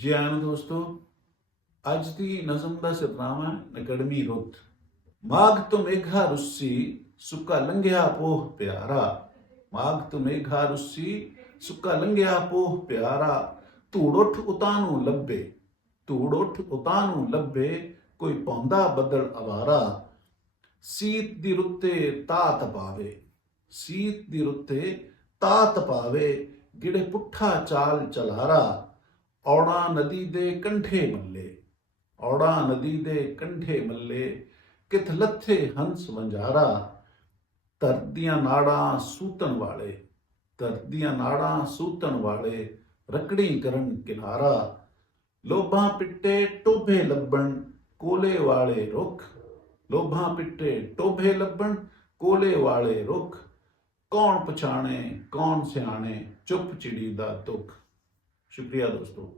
ਜੀ ਆਇਆਂ ਦੋਸਤੋ, ਅੱਜ ਦੀ ਨਜ਼ਮ ਦਾ ਸਿਰਨਾਮਾ ਹੈ, ਨਕੜਮੀ ਰੁੱਤ। ਮਾਘ ਤੋਂ ਮੇਘਾ ਰੁੱਸੀ, ਸੁੱਕਾ ਲੰਘਿਆ ਪੋਹ ਪਿਆਰਾ। ਮਾਘ ਤੋਂ ਮੇਘਾ ਰੁੱਸੀ, ਸੁੱਕਾ ਲੰਘਿਆ ਪੋਹ ਪਿਆਰਾ। ਧੂੜ ਉੱਠ ਉਤਾਂ ਨੂੰ ਲੱਭੇ, ਧੂੜ ਉੱਠ ਉਤਾਂ ਨੂੰ ਲੱਭੇ, ਕੋਈ ਪੌਂਦਾ ਬੱਦਲ ਅਵਾਰਾ। ਸੀਤ ਦੀ ਰੁੱਤੇ ਤਾਤ ਪਾਵੇ, ਸੀਤ ਦੀ ਰੁੱਤੇ ਤਾਤ ਪਾਵੇ, ਗਿੜੇ ਪੁੱਠਾ ਚਾਲ ਚਲਾਰਾ। ਔੜਾ ਨਦੀ ਦੇ ਕੰਠੇ ਮੱਲੇ, ਔੜਾ ਨਦੀ ਦੇ ਕੰਠੇ ਮੱਲੇ, ਕਿਥ ਲੱਥੇ ਹੰਸ ਵੰਜਾਰਾ, ਧਰਤੀਆਂ ਨਾੜਾਂ ਸੂਤਣ ਵਾਲੇ, ਧਰਤੀਆਂ ਨਾੜਾਂ ਸੂਤਣ ਵਾਲੇ ਰਕੜੀ ਕਰਨ ਕਿਨਾਰਾ, ਲੋਭਾਂ ਪਿੱਟੇ ਟੋਭੇ ਲੱਭਣ ਕੋਲੇ ਵਾਲੇ ਰੁੱਖ, ਲੋਭਾਂ ਪਿੱਟੇ ਟੋਭੇ ਲੱਭਣ ਕੋਲੇ ਵਾਲੇ ਰੁੱਖ, ਕੌਣ ਪਛਾਣੇ, ਕੌਣ ਸਿਆਣੇ, ਚੁੱਪ ਚਿੜੀ ਦਾ ਦੁੱਖ। ਸ਼ੁਕਰੀਆ ਦੋਸਤੋ